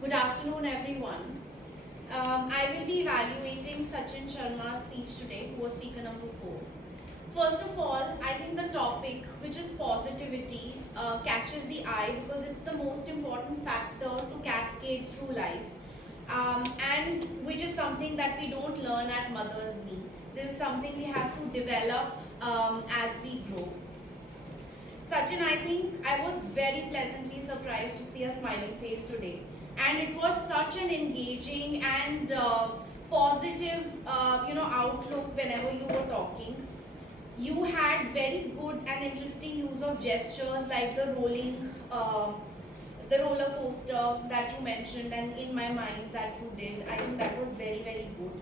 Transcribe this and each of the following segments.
Good afternoon, everyone. I will be evaluating Sachin Sharma's speech today, who was speaker number 4. First of all, I think the topic, which is positivity, catches the eye because it's the most important factor to cascade through life, and which is something that we don't learn at Mother's Knee. This is something we have to develop as we grow. Sachin, I think I was very pleasantly surprised to see a smiling face today. And it was such an engaging and positive, outlook whenever you were talking. You had very good and interesting use of gestures like the roller coaster that you mentioned, and in my mind that you did. I think that was very, very good.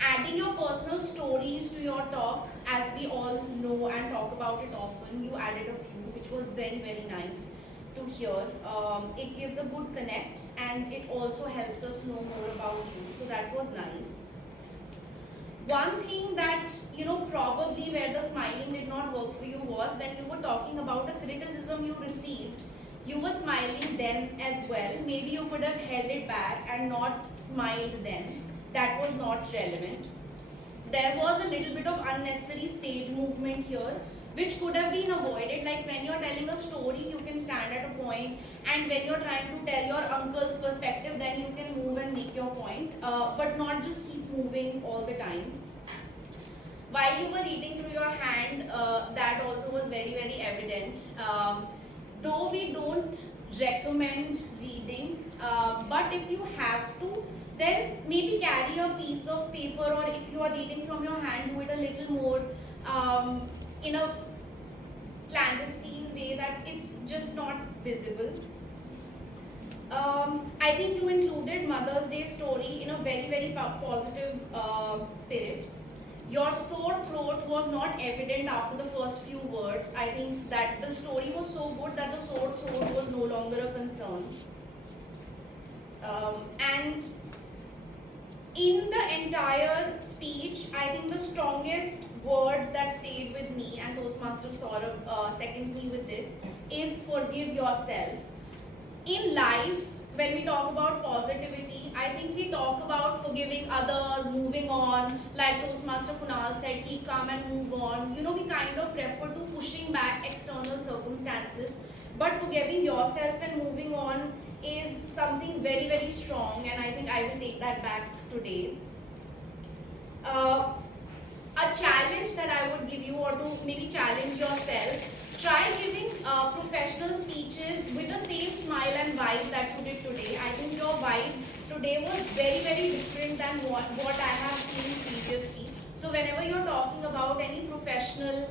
Adding your personal stories to your talk, as we all know and talk about it often, you added a few, which was very, very nice to hear. It gives a good connect and it also helps us know more about you. So that was nice. One thing that, probably where the smiling did not work for you was when you were talking about the criticism you received. You were smiling then as well. Maybe you could have held it back and not smiled then. That was not relevant. There was a little bit of unnecessary stage movement here, which could have been avoided. Like when you're telling a story, you can stand at a point, and when you're trying to tell your uncle's perspective, then you can move and make your point, but not just keep moving all the time. While you were reading through your hand, that also was very, very evident. Though we don't recommend reading, but if you have to, then maybe carry a piece of paper, or if you are reading from your hand, do it a little more in a clandestine way that it's just not visible. I think you included Mother's Day story in a very, very positive spirit. Your sore throat was not evident after the first few words. I think that the story was so good that the sore throat was no longer a concern. And in the entire speech, I think the strongest words that stayed with me, and Toastmaster Saurabh seconded me with this, is forgive yourself. In life, when we talk about positivity, I think we talk about forgiving others, moving on. Like Toastmaster Kunal said, keep calm and move on. We kind of refer to pushing back external circumstances. But forgiving yourself and moving on is something very, very strong, and I think I will take that back today. A challenge that I would give you, or to maybe challenge yourself, try giving professional speeches with the same smile and vibe that you did today. I think your vibe today was very, very different than what I have seen previously. So whenever you're talking about any professional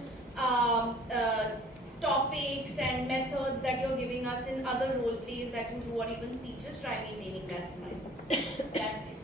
topics and methods that you're giving us in other role plays that you do, or even speeches, try maintaining that smile. That's it.